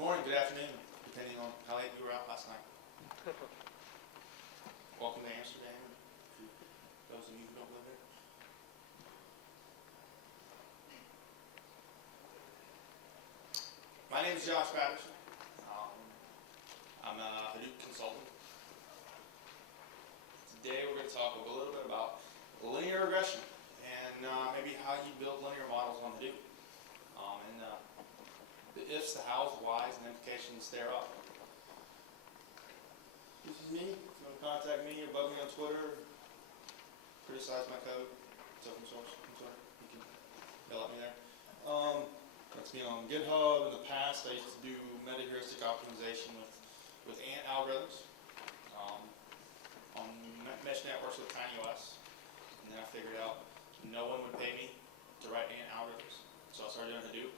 morning, good afternoon, depending on how late you were out last night. Welcome to Amsterdam, for those of you who don't live there. My name is Josh Patterson. I'm a Hadoop consultant. Today we're going to talk a little bit about linear regression and maybe how you build linear models on Hadoop. And the ifs, the hows, the whys, and implications thereof. This is me. If you want to contact me or bug me on Twitter, criticize my code, it's open source on Twitter. You can yell at me there. That's me on GitHub. In the past, I used to do meta-heuristic optimization with ant algorithms on mesh networks with TinyOS. And then I figured out no one would pay me to write ant algorithms, so I started doing Hadoop.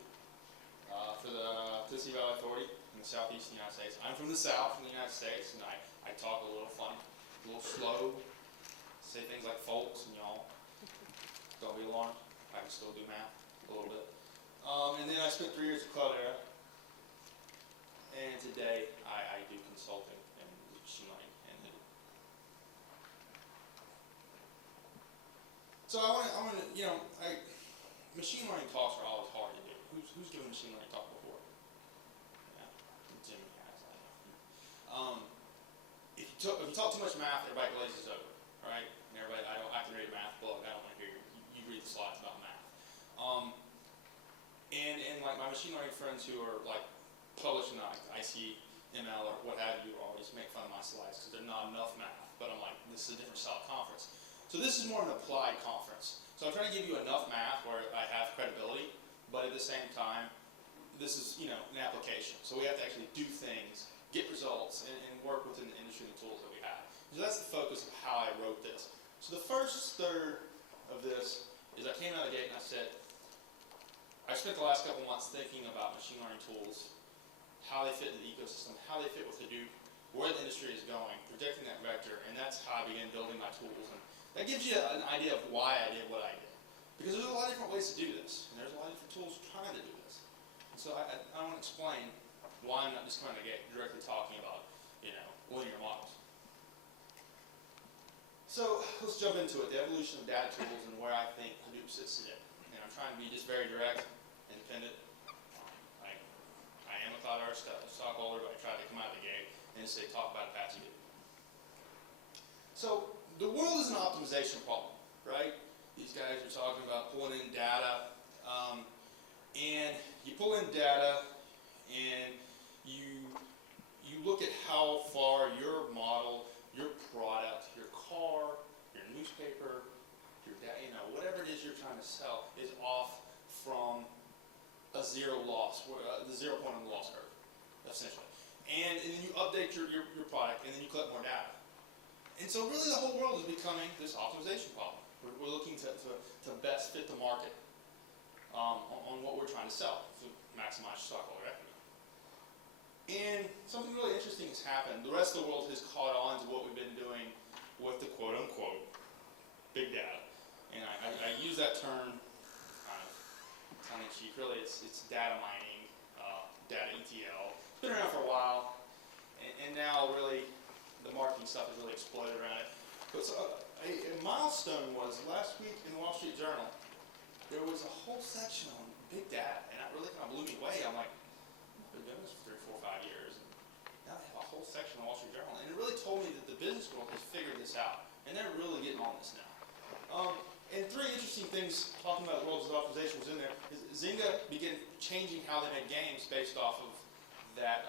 For the Tennessee Valley Authority in the southeastern United States. I'm from the south in the United States, and I talk a little funny, a little slow, say things like folks and y'all. Don't be alarmed. I can still do math a little bit. And then I spent 3 years at Cloudera, and today I do consulting and machine learning and Hadoop. So I want to, machine learning talks are always hard to do. Who's given machine learning talk before? Yeah, Jimmy has. If you talk too much math, everybody glazes over, right? And everybody, I can read a math book. I don't want to hear you read the slides about math. And like my machine learning friends who are like publishing like ICML or what have you always make fun of my slides because they're not enough math. But I'm like, this is a different style conference. So this is more of an applied conference. So I'm trying to give you enough math where I have credibility. But at the same time, this is an application. So we have to actually do things, get results, and work within the industry and the tools that we have. So that's the focus of how I wrote this. So the first third of this is I came out of the gate and I said, I spent the last couple months thinking about machine learning tools, how they fit in the ecosystem, how they fit with Hadoop, where the industry is going, projecting that vector, and that's how I began building my tools. And that gives you an idea of why I did what I did. Because there's a lot of different ways to do this, and there's a lot of different tools trying to do this. And so I want to explain why I'm not just going to get directly talking about, linear models. So let's jump into it, the evolution of data tools and where I think Hadoop sits today. And I'm trying to be just very direct, independent. I am a Cloudera stockholder, but I tried to come out of the gate and say talk about Apache Hadoop. So the world is an optimization problem, right? These guys are talking about pulling in data, and you pull in data, and you look at how far your model, your product, your car, your newspaper, your whatever it is you're trying to sell is off from a zero loss, the 0 point on the loss curve, essentially. And then you update your product, and then you collect more data. And so really the whole world is becoming this optimization problem. We're looking to best fit the market on what we're trying to sell to maximize stockholder equity. And something really interesting has happened. The rest of the world has caught on to what we've been doing with the quote-unquote big data. And I use that term kind of tongue-in-cheek. Really, it's data mining, data ETL. It's been around for a while, and now really the marketing stuff has really exploded around it. But so, a milestone was last week in the Wall Street Journal, there was a whole section on big data, and that really kind of blew me away. I'm like, I've been doing this for 3, 4, 5 years, and now they have a whole section on Wall Street Journal, and it really told me that the business world has figured this out, and they're really getting on this now. And 3 interesting things talking about the world's optimization was in there. Zynga began changing how they made games based off of that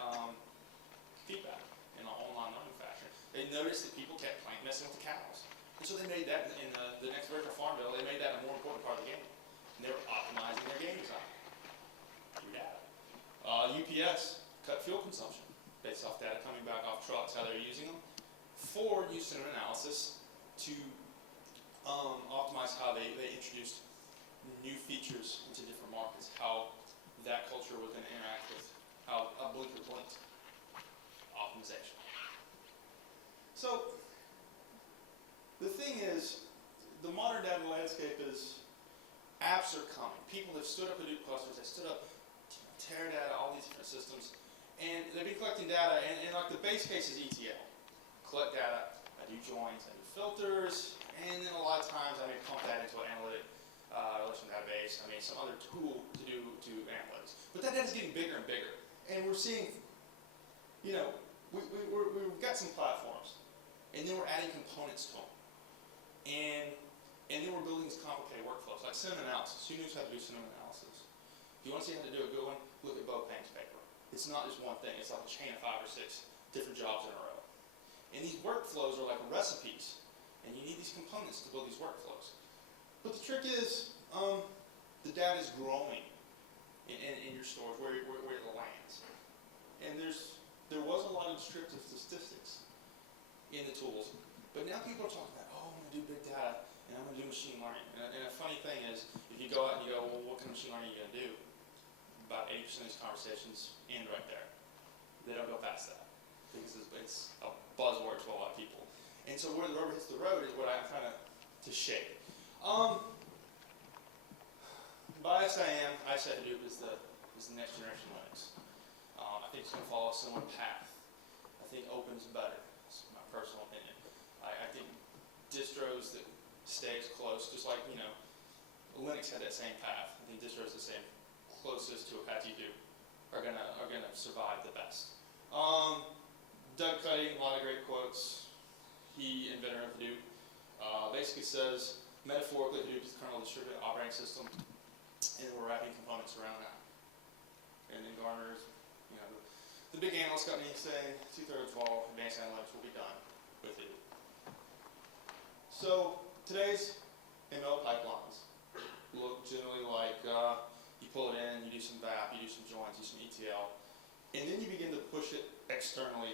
feedback in online learning fashion. They noticed that people kept messing with the cows. And so they made that in the next version of Farm Bill, they made that a more important part of the game. And they were optimizing their game design through data. UPS cut fuel consumption based off data coming back off trucks, how they're using them. Ford used an analysis to optimize how they introduced new features into different markets, how that culture was going to interact with how a blinker blinked. Optimization. So the thing is, the modern data landscape is, apps are coming. People have stood up Hadoop clusters, they stood up Teradata, all these different systems, they've been collecting data, and like the base case is ETL. Collect data, I do joins, I do filters, and then a lot of times I may pump that into an analytic relation database. I mean, some other tool to do analytics. But that data's getting bigger and bigger. And we're seeing, you know, we've got some platforms, and then we're adding components to them. And then we're building these complicated workflows, like sentiment analysis. Who knows how to do sentiment analysis? If you want to see how to do a good one, look at Bo Pang's paper. It's not just one thing. It's like a chain of 5 or 6 different jobs in a row. And these workflows are like recipes. And you need these components to build these workflows. But the trick is, the data is growing in your stores where it lands. And there was a lot of descriptive statistics in the tools. But now people are talking about, oh, I'm going to do big data, and I'm going to do machine learning. And a funny thing is, if you go out and you go, well, what kind of machine learning are you going to do? About 80% of these conversations end right there. They don't go past that. Because it's a buzzword to a lot of people. And so where the rubber hits the road is what I'm trying to shape. Biased I am, I said Hadoop is the next generation Linux. I think it's going to follow a similar path. I think open's better. That's my personal opinion. I think distros that stay as close, just like, you know, Linux had that same path. I think distros the same, closest to a path you do, are gonna survive the best. Doug Cuddy, a lot of great quotes. He, inventor of Hadoop, basically says, metaphorically, Hadoop is the kernel distributed operating system, and we're wrapping components around that. And then Gartner's, you know, the big analyst company saying 2/3 of all advanced analytics will be done with Hadoop. So today's ML pipelines look generally like you pull it in, you do some VAP, you do some joins, you do some ETL, and then you begin to push it externally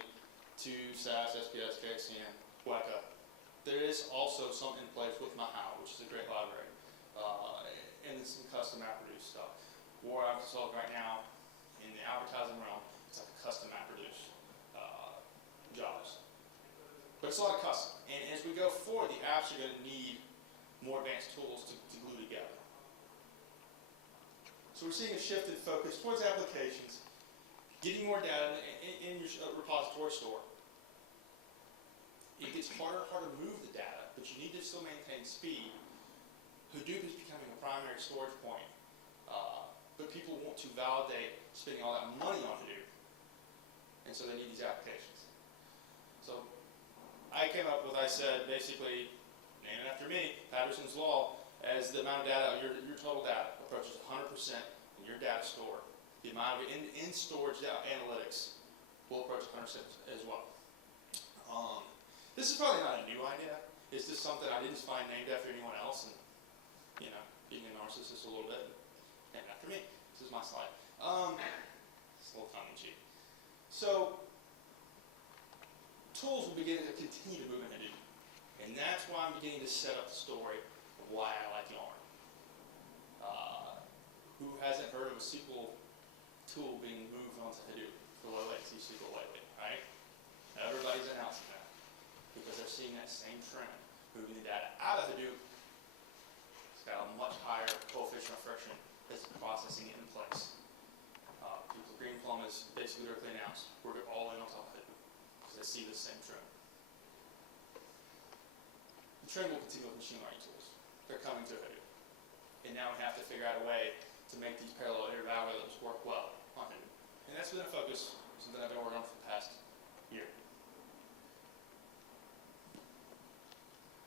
to SAS, SPS, KXCN, Weka. There is also some in place with MapReduce, which is a great library, and then some custom MapReduce stuff. Where I'm solving right now in the advertising realm, it's like a custom MapReduce jobs. But it's a lot of custom. And as we go forward, the apps are going to need more advanced tools to glue together. So we're seeing a shift in focus towards applications, getting more data in your repository store. It gets harder and harder to move the data, but you need to still maintain speed. Hadoop is becoming a primary storage point, but people want to validate spending all that money on Hadoop, and so they need these applications. So I came up with, I said, basically, name it after me, Patterson's Law, as the amount of data, your total data approaches 100% in your data store. The amount of in-storage analytics will approach 100% as well. This is probably not a new idea. It's just something I didn't find named after anyone else, and, you know, being a narcissist a little bit, named after me. This is my slide. It's a little tongue-in-cheek. So, tools will begin to continue to move in Hadoop. And that's why I'm beginning to set up the story of why I like Yarn. Who hasn't heard of a SQL tool being moved onto Hadoop for low latency SQL lately, right? Everybody's announcing that because they're seeing that same trend, moving the data out of Hadoop. It's got a much higher coefficient of friction that's processing it in place. People, Greenplum has basically directly announced we're all in on top of Hadoop because they see the same trend. The trend will continue with machine learning tools. They're coming to Hadoop. And now we have to figure out a way to make these parallel iterative algorithms work well on Hadoop. And that's been a focus, something I've been working on for the past year.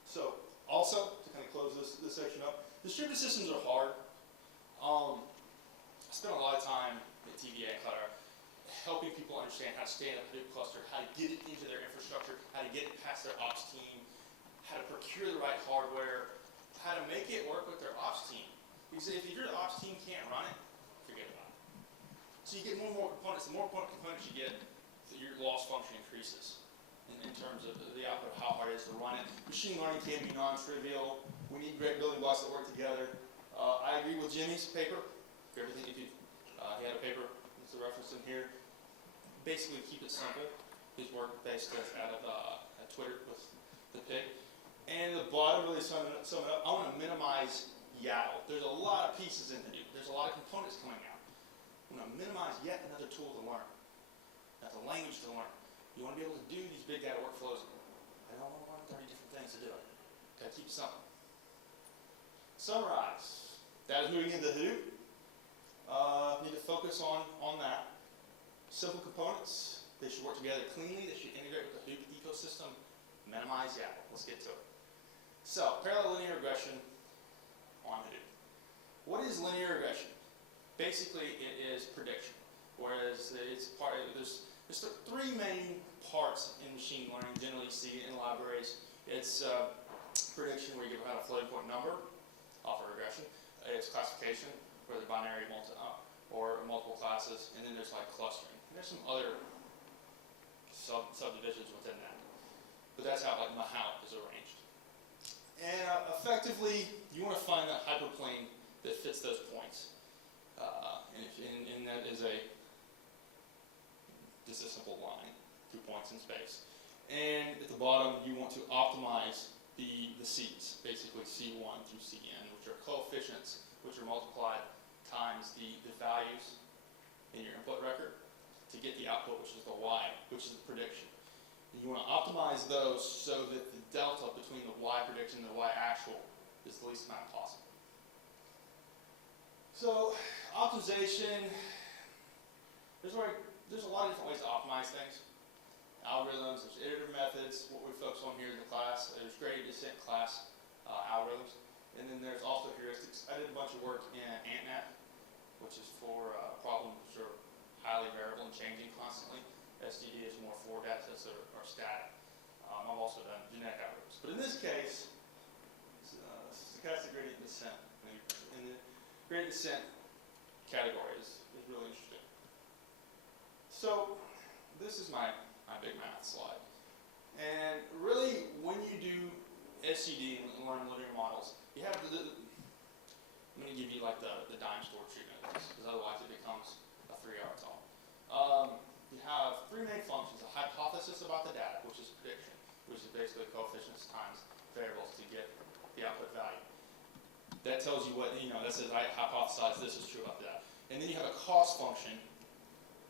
So, also, to kind of close this section up, distributed systems are hard. I spent a lot of time at TVA and Cloudera helping people understand how to stand up a Hadoop cluster, how to get it into their infrastructure, how to get it past their ops team, how to procure the right hardware, how to make it work with their ops team. Because if your ops team can't run it, forget about it. So you get more and more components. The more components you get, your loss function increases in terms of the output, how hard it is to run it. Machine learning can be non-trivial. We need great building blocks that work together. I agree with Jimmy's paper. For everything, he had a paper, it's a reference in here. Basically, keep it simple. His work based out of Twitter with the pig. And the bottom really sum it up. I want to minimize YADL. There's a lot of pieces in Hadoop. There's a lot of components coming out. I want to minimize yet another tool to learn. That's a language to learn. You want to be able to do these big data workflows. I don't want to learn 30 different things to do it. Got to keep it simple. Summarize. That is moving into Hadoop. Need to focus on that. Simple components. They should work together cleanly. They should integrate with the Hadoop ecosystem. Minimize YAML. Let's get to it. So, parallel linear regression on Hadoop. What is linear regression? Basically, it is prediction. Whereas there's three main parts in machine learning. Generally, you see it in libraries. It's prediction, where you give out a floating point number off a regression. It's classification, where they're binary or multiple classes, and then there's like clustering. And there's some other subdivisions within that. But that's how like how is arranged. And effectively, you want to find that hyperplane that fits those points. And that is just a simple line, 2 points in space. And at the bottom, you want to optimize the seeds, basically C1 through Cn, which are coefficients, which are multiplied times the values in your input record to get the output, which is the Y, which is the prediction. And you want to optimize those so that the delta between the Y prediction and the Y actual is the least amount possible. So, optimization, there's a lot of different ways to optimize things. Algorithms, there's iterative methods, what we focus on here in the class. There's gradient descent class algorithms. And then there's also heuristics. I did a bunch of work in AntNet, which is for problems which are highly variable and changing constantly. SGD is more for data sets that are static. I've also done genetic algorithms. But in this case, stochastic gradient descent. And the gradient descent category is really interesting. So this is my big math slide. And really, when you do SGD and learn linear models, you have I'm going to give you like the dime store treatment of this, because otherwise it becomes a 3-hour talk. You have three main functions: a hypothesis about the data, which is prediction, which is basically coefficients times variables to get the output value. That tells you what, that says I hypothesize this is true about that. And then you have a cost function,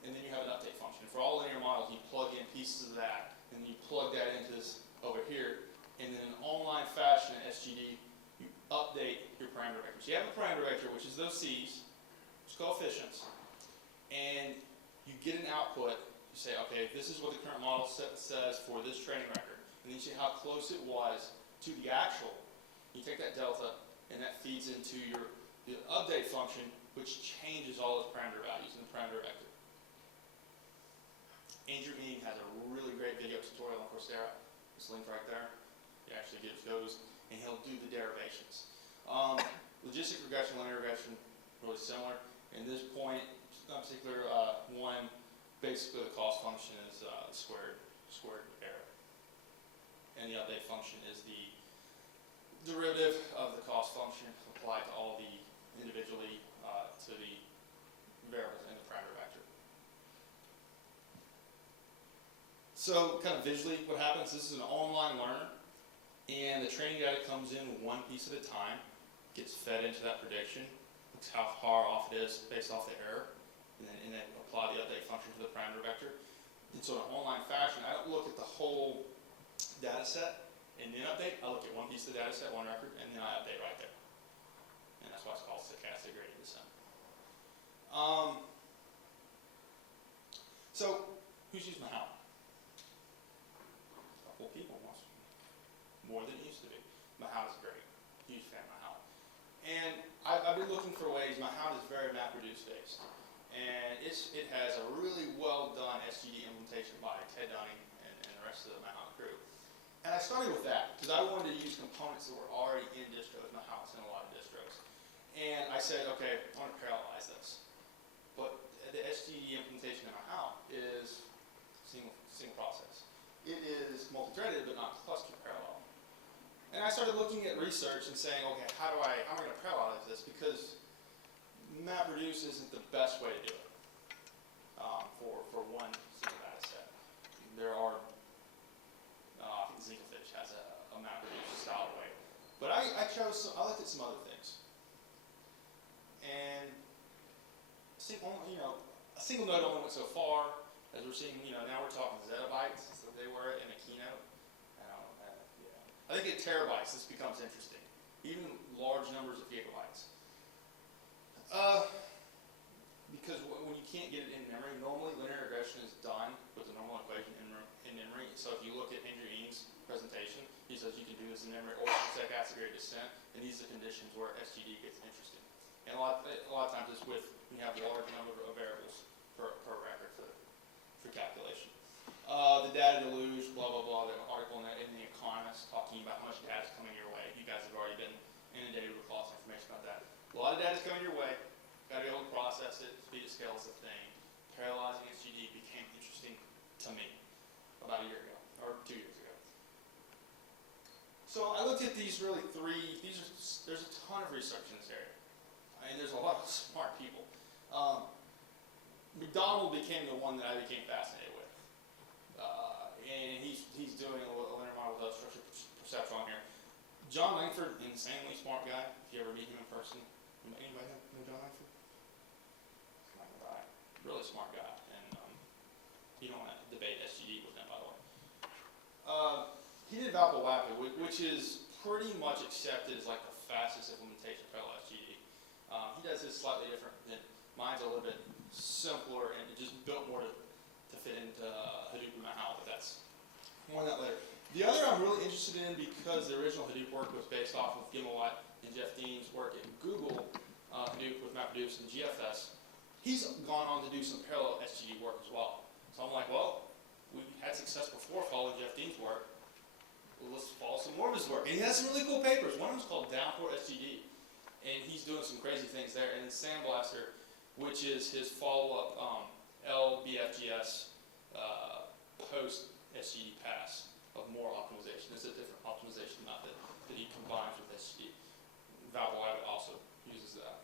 and then you have an update function. For all linear models, you plug in pieces of that, and then you plug that into this over here, and then in an online fashion at SGD, you update your parameter vector. So you have a parameter vector, which is those C's, which is coefficients, and you get an output. You say, okay, this is what the current model says for this training record, and then you see how close it was to the actual. You take that delta, and that feeds into the update function, which changes all those parameter values in the parameter vector. Andrew Ng has a really great video tutorial on Coursera. It's linked right there. He actually goes and he'll do the derivations. Logistic regression, linear regression, really similar. In this point, in particular one, basically the cost function is the squared error. And the update function is the derivative of the cost function applied to all the individually to the variables in the parameter vector. So kind of visually what happens, this is an online learner, and the training data comes in one piece at a time, gets fed into that prediction, looks how far off it is based off the error, and then apply the update function to the parameter vector. And so in an online fashion, I don't look at the whole data set and then update. I look at one piece of the data set, one record, and then I update right there. And that's why it's called stochastic gradient descent. So who's used Mahout? People more than it used to be. Mahout is great. Huge fan of Mahout. And I've been looking for ways. Mahout is very MapReduce based. And it has a really well done SGD implementation by Ted Dunning and the rest of the Mahout crew. And I started with that because I wanted to use components that were already in distros. Mahout's in a lot of distros. And I said, okay, I want to parallelize this. But the SGD implementation in Mahout is single process. It is multi-threaded but not cluster parallel. And I started looking at research and saying, okay, how am I going to parallelize this? Because MapReduce isn't the best way to do it for one single data set. There are, I think Zincafish has a MapReduce style way. But I looked at some other things. And a single node only went so far. as we're seeing, now we're talking zettabytes, so they were in a keynote. I think at terabytes, this becomes interesting. Even large numbers of gigabytes. Because when you can't get it in memory, normally linear regression is done with the normal equation in memory. So if you look at Andrew Ng's presentation, he says you can do this in memory or stochastic gradient descent, and these are the conditions where SGD gets interesting. And a lot of times it's with, when you have a large number of variables per record for calculation. The data deluge, blah, blah, blah, the article in The Economist talking about how much data is coming your way. You guys have already been inundated with lots of information about that. A lot of data is coming your way. Got to be able to process it. Speed of scale is a thing. Parallelizing SGD became interesting to me about a year ago, or 2 years ago. So I looked at these really there's a ton of research in this area. I mean, there's a lot of smart people. McDonald became the one that I became fascinated with. And he's doing a linear model with structured perception on here. John Langford, insanely smart guy. If you ever meet him in person, anybody know John Langford? Really smart guy, and you don't want to debate SGD with him, by the way. He did develop a WAPA, which is pretty much accepted as like the fastest implementation of parallel SGD. He does this slightly different than mine's a little bit simpler, and it just built more to fit into Hadoop and how, but that's more on that later. The other I'm really interested in because the original Hadoop work was based off of Gimmelweit and Jeff Dean's work at Google, Hadoop with MapReduce and GFS. He's gone on to do some parallel SGD work as well. So I'm like, well, we had success before following Jeff Dean's work. Well, let's follow some more of his work. And he has some really cool papers. One of them's called Downport SGD. And he's doing some crazy things there. And then Sandblaster, which is his follow-up LBFGS post-SGD pass of more optimization. It's a different optimization method that he combines with SGD. Valvoline also uses that.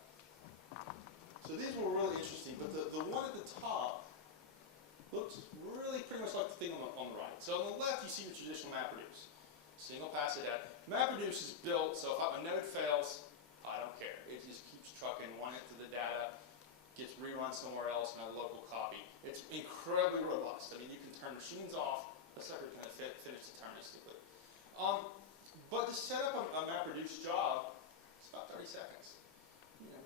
So these were really interesting, but the one at the top looks really pretty much like the thing on the right. So on the left, you see your traditional MapReduce. Single pass it out. MapReduce is built, so if a node fails, I don't care. It just keeps trucking one into the data, gets rerun somewhere else in a local copy. It's incredibly robust. I mean, you can turn machines off, the sucker can finish deterministically. But to set up a MapReduce job, it's about 30 seconds.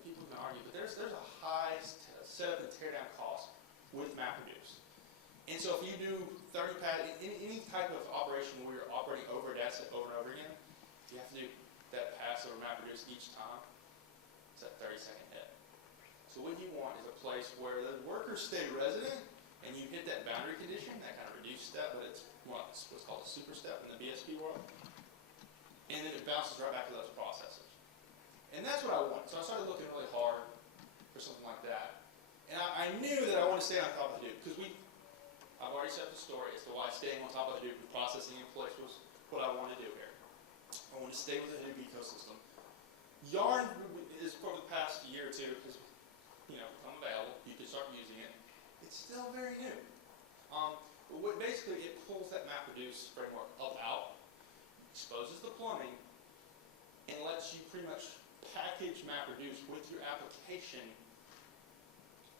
People can argue, but there's a high setup and teardown cost with MapReduce. And so if you do 30 pass, any type of operation where you're operating over a data set over and over again, you have to do that pass over MapReduce each time. It's that 30-second hit. So what you want is a place where the workers stay resident, and you hit that boundary condition, that kind of reduced step, but it's what's called a super step in the BSP world. And then it bounces right back to those processors. And that's what I want. So I started looking really hard for something like that. And I knew that I wanted to stay on top of Hadoop because I've already set the story as to why staying on top of Hadoop and processing in place was what I wanted to do here. I want to stay with the Hadoop ecosystem. Yarn is for the past year or two because, become available. You can start using it. It's still very new. But basically it pulls that MapReduce framework up out, exposes the plumbing, and lets you pretty much package MapReduce with your application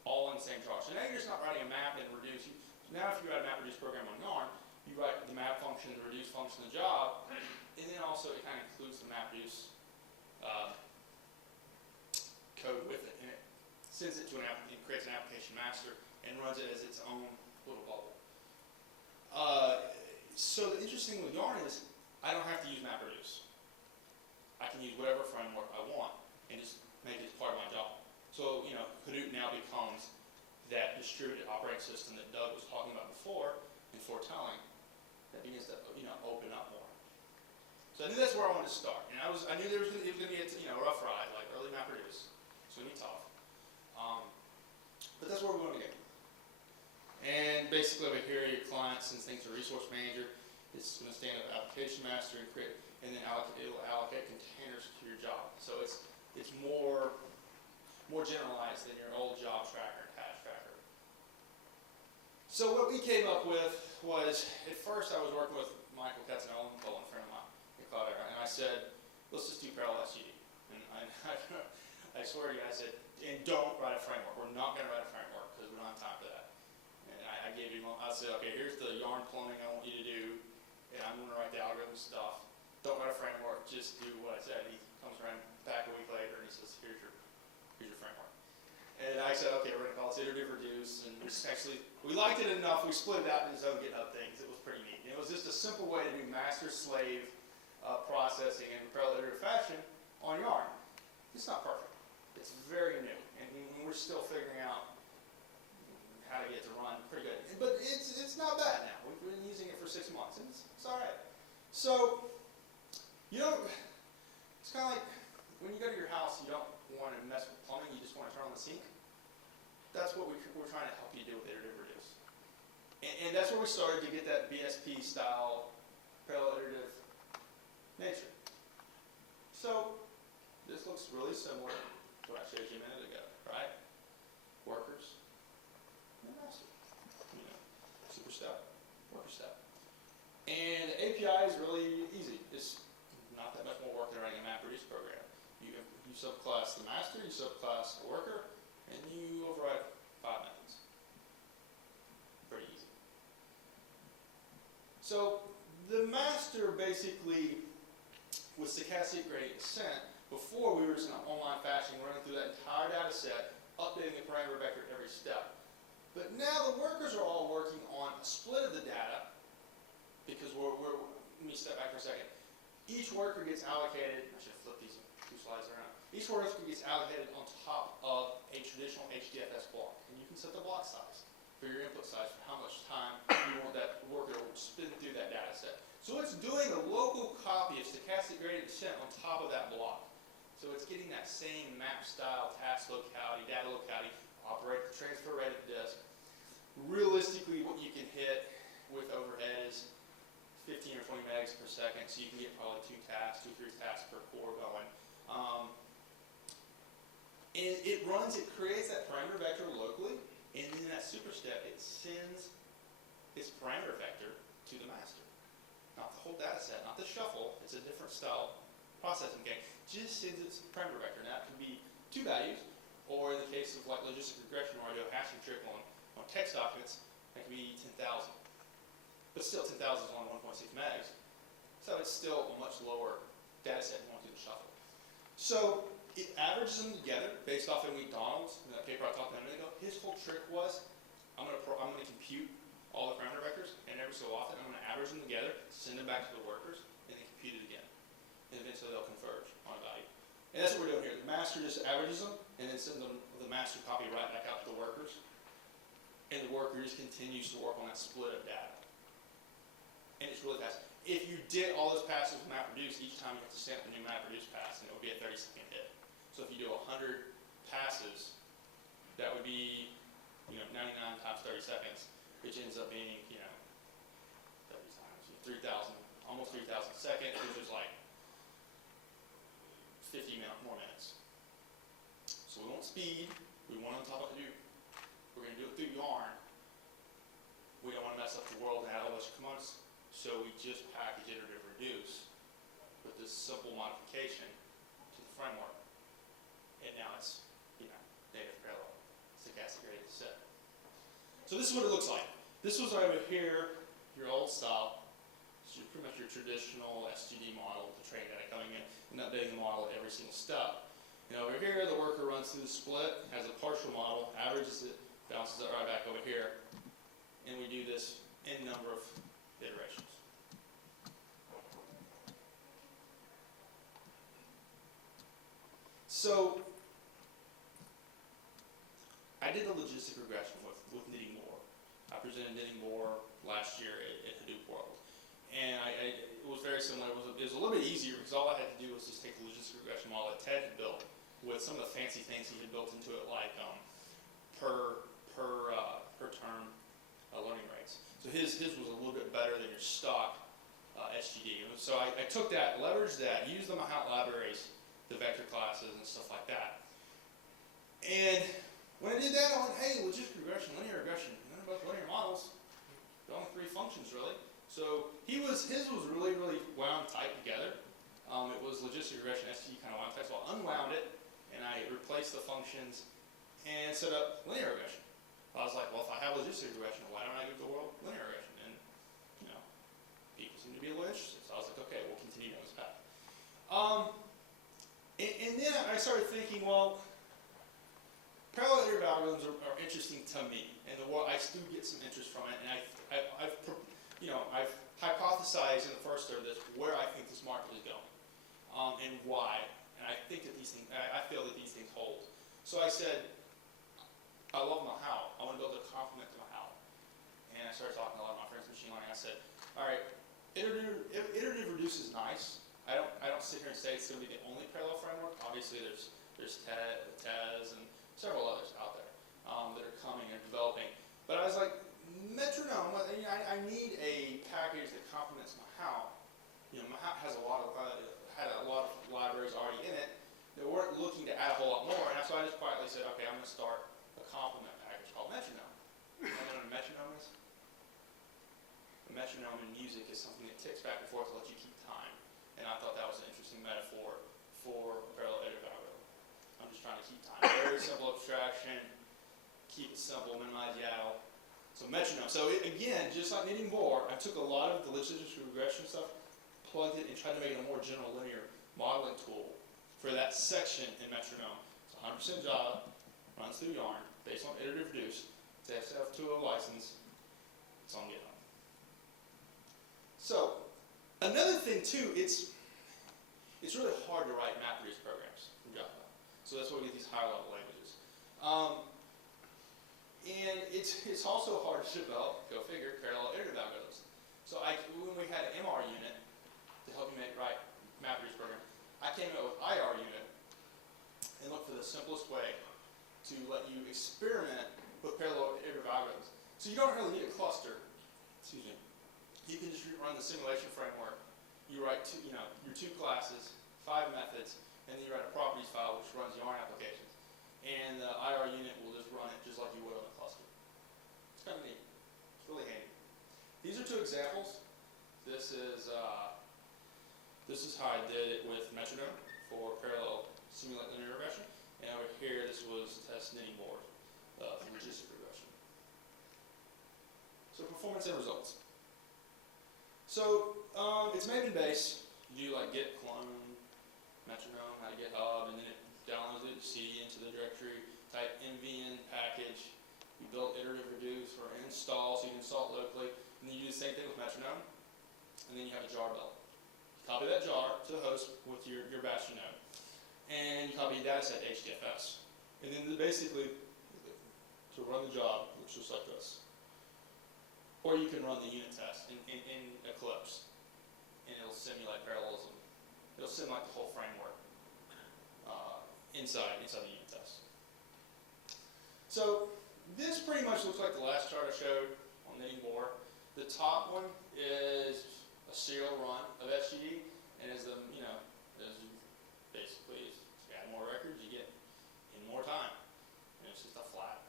all in the same jar. So now you're just not writing a map in Reduce. Now if you write a MapReduce program on Yarn, you write the map function, the reduce function, the job, and then also it kind of includes the MapReduce code with it. And it sends it to it creates an application master and runs it as its own little bubble. So the interesting thing with Yarn is I don't have to use MapReduce. I can use whatever framework I want and just make it part of my job. So, Hadoop now becomes that distributed operating system that Doug was talking about before in foretelling that begins to, open up more. So I knew that's where I wanted to start. And I knew it was going to be a rough ride, like early MapReduce. It's going to be tough. But that's where we're going to begin. And basically over here, your client sends things to resource manager. It's going to stand up application master and create, and then it'll allocate containers to your job. So it's more generalized than your old job tracker and task tracker. So what we came up with was, at first I was working with Michael Katzenell, a friend of mine at Cloudera, and I said, let's just do parallel SGD. And I swear to you, I said, and don't write a framework. We're not going to write a framework because we don't have time for that. And I gave him I say, okay, here's the yarn plumbing I want you to do, and I'm going to write the algorithm stuff. Don't write a framework, just do what I said. He comes around back a week later and he says, here's your framework. And I said, okay, we're going to call it Iterative Reduce, and we liked it enough, we split it out into its own GitHub things. It was pretty neat. And it was just a simple way to do master-slave processing in a parallel iterative fashion on yarn. It's not perfect. It's very new, and we're still figuring out how to get it to run pretty good. But it's not bad now. We've been using it for 6 months, and it's all right. So, it's kind of like when you go to your house, you don't want to mess with plumbing, you just want to turn on the sink. That's what we're trying to help you do with Iterative Reduce. And that's where we started to get that BSP style parallel iterative nature. So, this looks really similar to what I showed you a minute ago, right? Workers and master. Super step, worker step. And the API is really easy. It's not that much more work than writing a MapReduce program. You subclass the master, you subclass the worker, and you override 5 methods. Pretty easy. So the master basically, with Stochastic Gradient Descent, before we were just in an online fashion running through that entire data set, updating the parameter vector at every step. But now the workers are all working on a split of the data, because let me step back for a second. Each worker gets allocated, I should flip these 2 slides around. Each worker gets allocated on top of a traditional HDFS block. And you can set the block size for your input size for how much time you want that worker to spin through that data set. So it's doing a local copy of Stochastic Gradient Descent on top of that block. So it's getting that same map style, task locality, data locality, operate the transfer rate of the disk. Realistically, what you can hit with overhead is 15 or 20 megs per second, so you can get probably 2 tasks, 2 or 3 tasks per core going. And it creates that parameter vector locally, and then in that super step, it sends its parameter vector to the master. Not the whole data set, not the shuffle, it's a different style processing game. Just sends its parameter vector. Now it can be 2 values, or in the case of like logistic regression where I do a hashing trick on text documents, that can be 10,000. But still 10,000 is only 1.6 megs. So it's still a much lower data set you want to do the shuffle. So it averages them together based off of McDonald's, in that paper I talked about a minute ago. His whole trick was, I'm going to compute all the parameter vectors, and every so often I'm going to average them together, send them back to the workers, and then compute it again. And eventually they'll converge on a value. And that's what we're doing here. The master just averages them, and then sends them the master copy right back out to the workers. And the worker just continues to work on that split of data. And it's really fast. If you did all those passes with MapReduce, each time you have to stamp a new MapReduce pass, and it would be a 30-second hit. So if you do 100 passes, that would be 99 times 30 seconds, which ends up being 30 times 3,000, almost 3,000 seconds, which is like 50 more minutes. So we want speed. We want on top of Hadoop. We're going to do it through yarn. We don't want to mess up the world and add all those components. So we just package Iterative Reduce with this simple modification to the framework. And now it's, native parallel, Stochastic Gradient Descent. So this is what it looks like. This was over here, your old style. This is pretty much your traditional SGD model with the train data coming in and updating the model at every single step. Over here, the worker runs through the split, has a partial model, averages it, bounces it right back over here, and we do this in number of iterations. So I did the logistic regression with knitting more. I presented knitting more last year at Hadoop World, and it was very similar. It was a little bit easier because all I had to do was just take the logistic regression model that Ted had built with some of the fancy things he had built into it, like per term learning rates. So his was a little bit better than your stock SGD. And so I took that, leveraged that, used the Mahout libraries, the vector classes and stuff like that. And when I did that, I went, hey, logistic regression, linear regression, none of both linear models. There are only 3 functions really. So his was really, really wound tight together. It was logistic regression SGD kind of wound tight, so I unwound it and I replaced the functions and set up linear regression. I was like, well, if I have logistic regression, why don't I give the world thinking, well, parallel iterative algorithms are interesting to me, and I still get some interest from it, and I've hypothesized in the first third of this where I think this market is going, and why, and I think that I feel that these things hold. So I said, I love my how. I want to build a complement to my how, and I started talking to a lot of my friends in machine learning. I said, all right, iterative reduce is nice. I don't sit here and say it's going to be the only parallel framework. Obviously, there's TES and several others out there that are coming and developing. But I was like, metronome. I need a package that complements my how. My how has had a lot of libraries already in it that weren't looking to add a whole lot more. And so I just quietly said, okay, I'm going to start a complement package called metronome. You know what a metronome is? A metronome in music is something that ticks back and forth to let you keep time. And I thought that was an interesting metaphor for a parallel iterative algorithm. I'm just trying to keep time. Very simple abstraction, keep it simple, minimize YADL. So metronome. So again, just like knitting bore, I took a lot of the logistic regression stuff, plugged it, and tried to make it a more general linear modeling tool for that section in metronome. It's 100% Java, runs through Yarn, based on Iterative Reduce. It's SF2.0 license. It's on GitHub. So, another thing too, it's really hard to write MapReduce programs in Java. So that's why we get these higher level languages. And it's also hard to develop, go figure, parallel iterative algorithms. So when we had an MR unit to help you write MapReduce program, I came up with IR unit and looked for the simplest way to let you experiment with parallel iterative algorithms. So you don't really need a cluster. Excuse me. You can just run the simulation framework. You write your 2 classes, 5 methods, and then you write a properties file which runs Yarn applications. And the IR unit will just run it just like you would on a cluster. It's kind of neat. It's really handy. These are 2 examples. This is how I did it with metronome for parallel simulate linear regression. And over here, this was test knitting board for logistic regression. So performance and results. So it's made in base. You do like git clone metronome out of GitHub, and then it downloads it, CD into the directory, type mvn package. You build iterative reduce or install, so you can install it locally, and then you do the same thing with metronome, and then you have a jar built. You copy that jar to the host with your bastion node, and you copy your dataset to HDFS. And then basically, to run the job, looks just like this. Or you can run the unit test in Eclipse, and it'll simulate parallelism. It'll simulate the whole framework inside the unit test. So this pretty much looks like the last chart I showed on knitting bore. The top one is a serial run of SGD, and as basically as you add more records, you get in more time, and it's just a flat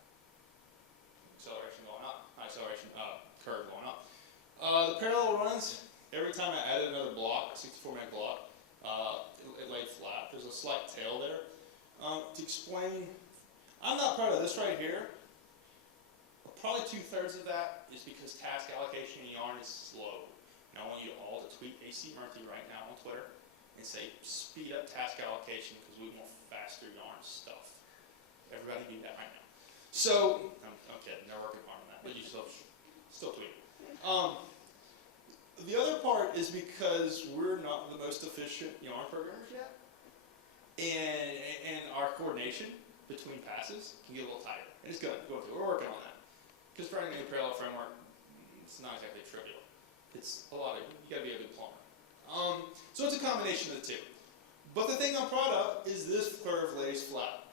acceleration going up, curve going up. The parallel runs, every time I added another block, a 64-meg block, it laid flat. There's a slight tail there. To explain, I'm not proud of this right here. Probably 2/3 of that is because task allocation in Yarn is slow. And I want you all to tweet AC Murthy right now on Twitter and say, speed up task allocation because we want faster Yarn stuff. Everybody do that right now. So, I'm kidding, they're working hard on that, but you still tweet. The other part is because we're not the most efficient Yarn programmers yet, and our coordination between passes can get a little tighter. And it's good. We're working on that. Because for any parallel framework, it's not exactly trivial. It's a lot of, you gotta be a good plumber. So it's a combination of the 2. But the thing I'm proud of is this curve lays flat.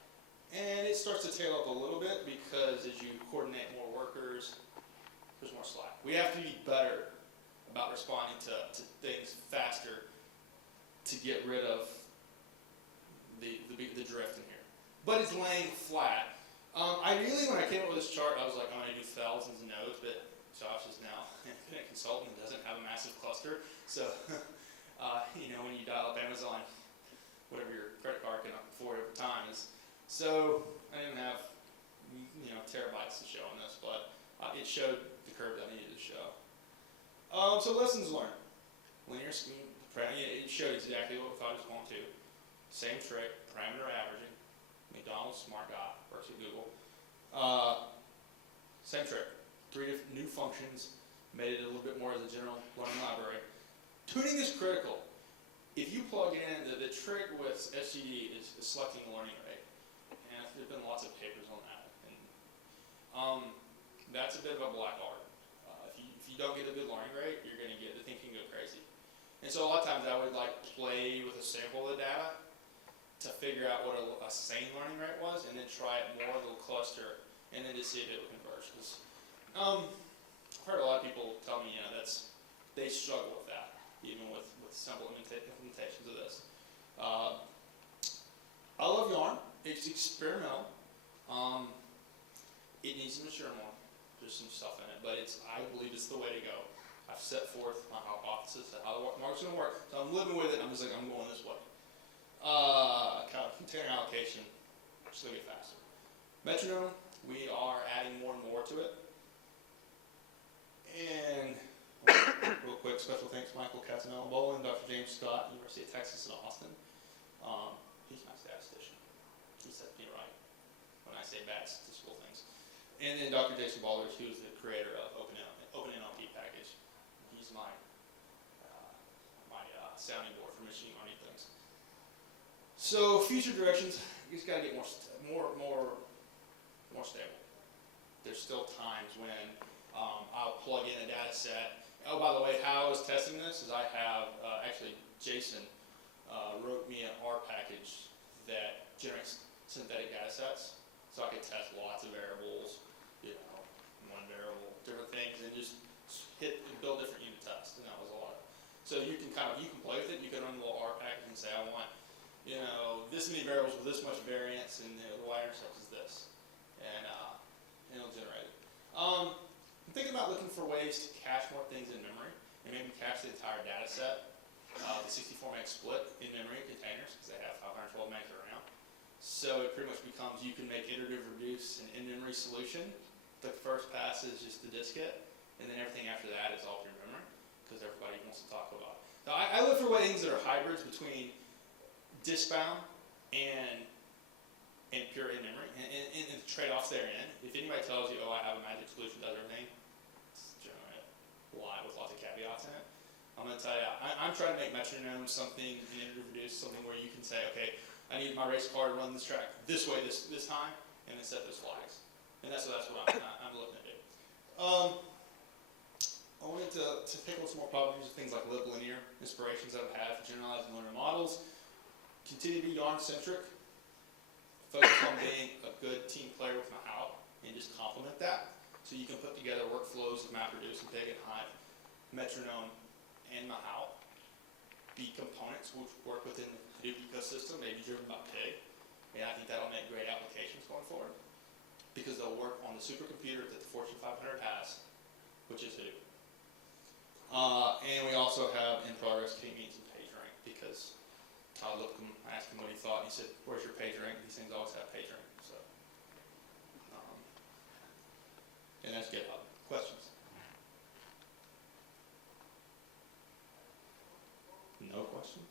And it starts to tail up a little bit because as you coordinate more workers, there's more slack. We have to be better about responding to things faster to get rid of the drift in here. But it's laying flat. Ideally, when I came up with this chart, I was like, I'm going to do thousands of nodes, but Josh is now an independent consultant and doesn't have a massive cluster. So, when you dial up Amazon, whatever your credit card can afford over time is. So, I didn't have, terabytes to show on this, but it showed the curve that I needed to show. So lessons learned. Linear scheme, it showed exactly what we thought it was going to. Same trick, parameter averaging. McDonald's, smart guy, works at Google. Same trick. 3 different new functions, made it a little bit more as a general learning library. Tuning is critical. If you plug in, the trick with SGD is selecting the learning rate. And there's been lots of papers on that. And that's a bit of a black art. If you don't get a good learning rate, you're going to get, the thing can go crazy. And so a lot of times I would like play with a sample of the data to figure out what a sane learning rate was, and then try it more, a little cluster, and then to see if it would converge. Because I've heard a lot of people tell me, they struggle with that, even with simple implementations of this. I love Yarn. It's experimental. It needs to mature more. There's some stuff in it, but I believe it's the way to go. I've set forth my hypothesis of how the market's going to work. So I'm living with it. I'm just like, I'm going this way. Container allocation, just going to get faster. Metronome, we are adding more and more to it. And real quick, special thanks to Michael Catanella-Bolin, Dr. James Scott, University of Texas in Austin. He's my statistician. He set me right when I say bad statistical things. And then Dr. Jason Balders, who's the creator of OpenNLP package. He's my sounding board for machine learning things. So future directions, you just got to get more stable. There's still times when I'll plug in a data set. Oh, by the way, how I was testing this is I have, actually Jason wrote me an R package that generates synthetic data sets. So I could test lots of variables, one variable, different things, and just hit and build different unit tests, and that was a lot. So you can play with it. You can run a little R package and say, I want, this many variables with this much variance, and the y-intercept is this, and it'll generate it. I'm thinking about looking for ways to cache more things in memory, and maybe cache the entire data set, the 64 meg split in memory containers, because they have 512 megs around. So it pretty much becomes, you can make iterative reduce an in-memory solution. The first pass is just the diskette, and then everything after that is all through memory, because everybody wants to talk about it. So I look for things that are hybrids between disk-bound and pure in-memory, and the trade-offs therein. If anybody tells you, I have a magic solution that does everything, it's generally a lie with lots of caveats in it. I'm going to tell you, I'm trying to make metronome something, and iterative reduce something where you can say, okay, I need my race car to run this track this way this time, and then set those flags. And that's what I'm looking to do. I wanted to take on some more properties of things like linear inspirations that I've had for generalizing linear models. Continue to be yarn-centric. Focus on being a good team player with Hadoop, and just complement that. So you can put together workflows of MapReduce and Pig and Hive, metronome, and Hadoop. Be components which work within the Hadoop ecosystem, maybe driven by Pig. And I think that'll make great applications going forward, because they'll work on the supercomputer that the Fortune 500 has, which is Hadoop. And we also have in progress k-means and PageRank, because Todd Lipcomb, I asked him what he thought, and he said, where's your PageRank? These things always have PageRank. So, and that's GitHub. Questions? No questions?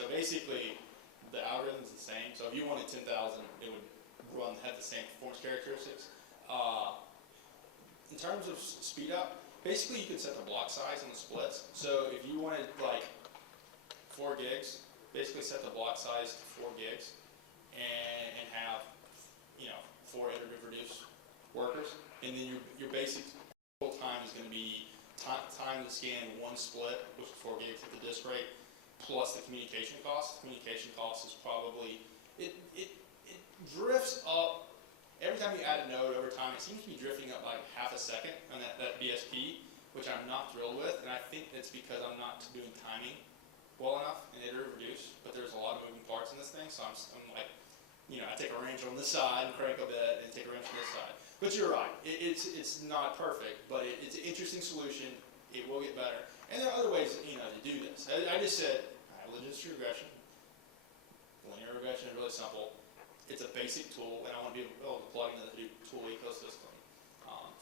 So basically, the algorithm is the same. So if you wanted 10,000, it would have the same performance characteristics. In terms of speed up, basically you can set the block size on the splits. So if you wanted like 4 gigs, basically set the block size to 4 gigs and have, 4 iterative reduce workers. And then your basic time is going to be time to scan 1 split, which is 4 gigs at the disk rate, plus the communication cost. Communication cost is probably, it drifts up. Every time you add a node over time, it seems to be drifting up like half a second on that BSP, which I'm not thrilled with, and I think that's because I'm not doing timing well enough in Iterative Reduce, but there's a lot of moving parts in this thing, so I'm like, I take a wrench on this side and crank a bit, and take a wrench on this side. But you're right, it's not perfect, but it's an interesting solution. It will get better. And there are other ways, to do this. I just said, logistic regression. Linear regression is really simple. It's a basic tool, and I want to be able to plug into the Hadoop tool ecosystem.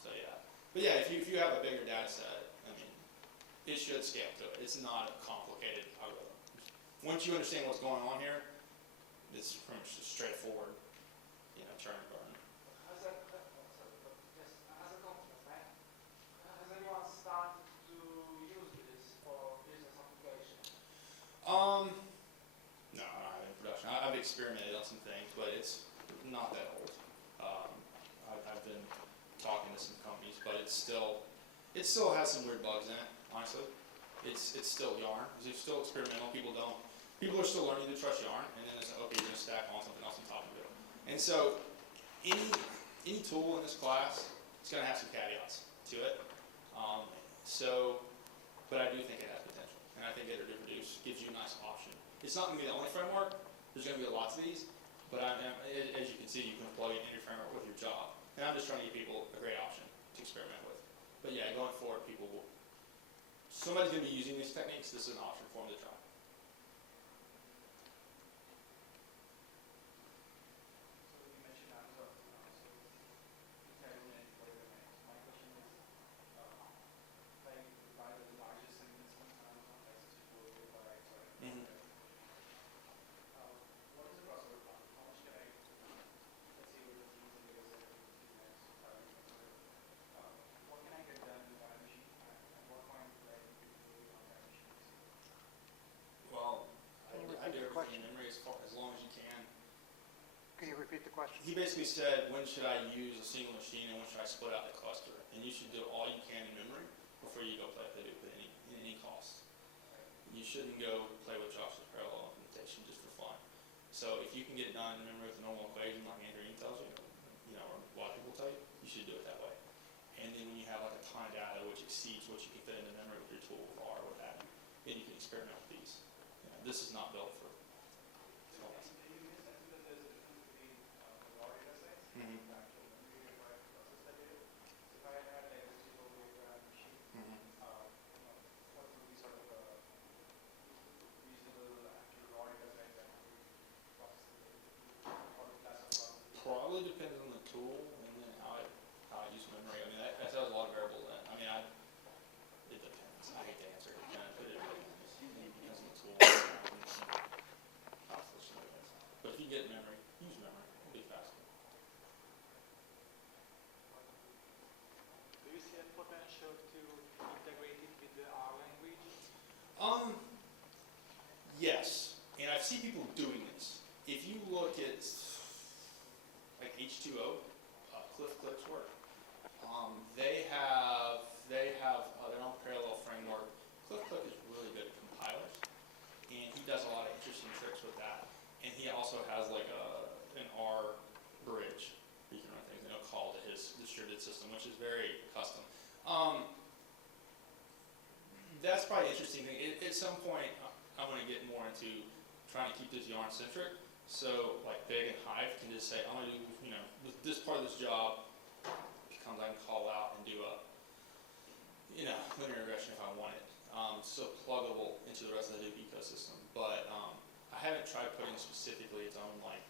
So yeah, but yeah, if you have a bigger data set, it should scale to it. It's not a complicated algorithm. Once you understand what's going on here, it's pretty much just straightforward, churn and burn. As a company, right? Has anyone started to use this for business application? No, I don't have any production. I've experimented on some things, but it's not that old. I've been talking to some companies, but it still has some weird bugs in it. Honestly, it's still Yarn. It's still experimental. People are still learning to trust Yarn, and then it's okay, you're gonna stack on something else on top of it. And so, any tool in this class, it's gonna have some caveats to it. But I do think it has potential, and I think Iterative Reduce gives you a nice option. It's not gonna be the only framework. There's gonna be lots of these, but as you can see, you can plug in any framework with your job. And I'm just trying to give people a great option to experiment with. But yeah, going forward, somebody's going to be using these techniques. This is an option for them to try. So you mentioned Amazon. So determinant for your name. My question is, like, by the largest segments on Amazon, like 64 gigabytes or what is the crossover plan? How much can I, let's say we're just using it as a what can I get done with that machine? At what point do I need to go on that machine? Well, I do everything in memory as long as you can. Can you repeat the question? He basically said, when should I use a single machine and when should I split out the cluster? And you should do all you can in memory before you go play with Hadoop at any cost. You shouldn't go play with Josh's parallel implementation just for fun. So if you can get it done in memory with a normal equation like Andrew tells you, or a lot of people tell you, you should do it that way. And then when you have like a ton of data which exceeds what you can fit into memory with your tool, with R or what have you, then you can experiment with these. This is not built for. You mentioned that there's a difference between raw data sets and the actual memory required to process that data. So if I had like a 64 gigabyte machine, what would be sort of a reasonable actual raw data set that would process the data? Or the class of processing? Probably depends on the tool and then how I use memory. That has a lot of variables in it. It depends. I hate to answer it, but it really depends. It depends on the tool. But if you get memory, use memory. It'll be faster. Do you see any potential to integrate it with the R language? Yes, and I've seen people doing this. If you look at like H2O, Cliff's work, they have their own parallel framework. Cliff is really good at compilers, and he does a lot of interesting tricks with that. And he also has like an R bridge where you can run things, call to his distributed system, which is very custom. That's probably an interesting thing. At some point, I'm going to get more into trying to keep this Yarn centric. So like Big and Hive can just say, I'm going to do, this part of this job becomes I can call out and do a, linear regression if I want it. So pluggable into the rest of the Hadoop ecosystem. But I haven't tried putting specifically its own like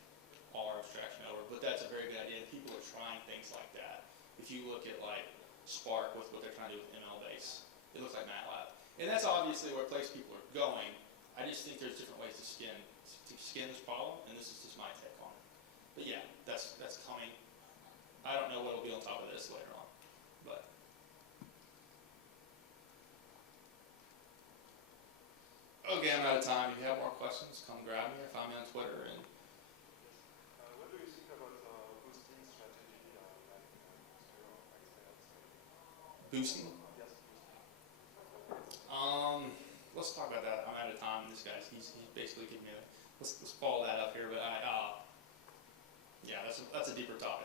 R abstraction over, but that's a very good idea. People are trying things like that. If you look at like Spark with what they're trying to do with ML base, it looks like MATLAB. And that's obviously where place people are going. I I just think there's different ways to skin this problem, and this is just my take on it. But yeah, that's coming. I don't know what'll be on top of this later on, but. Okay, I'm out of time. If you have more questions, come grab me or find me on Twitter. And What do you think about boosting strategy like booster or expert? boosting. Yes, boosting. Let's talk about that. I'm out of time. This guy's he's basically giving me let's follow that up here. But yeah, that's a deeper topic.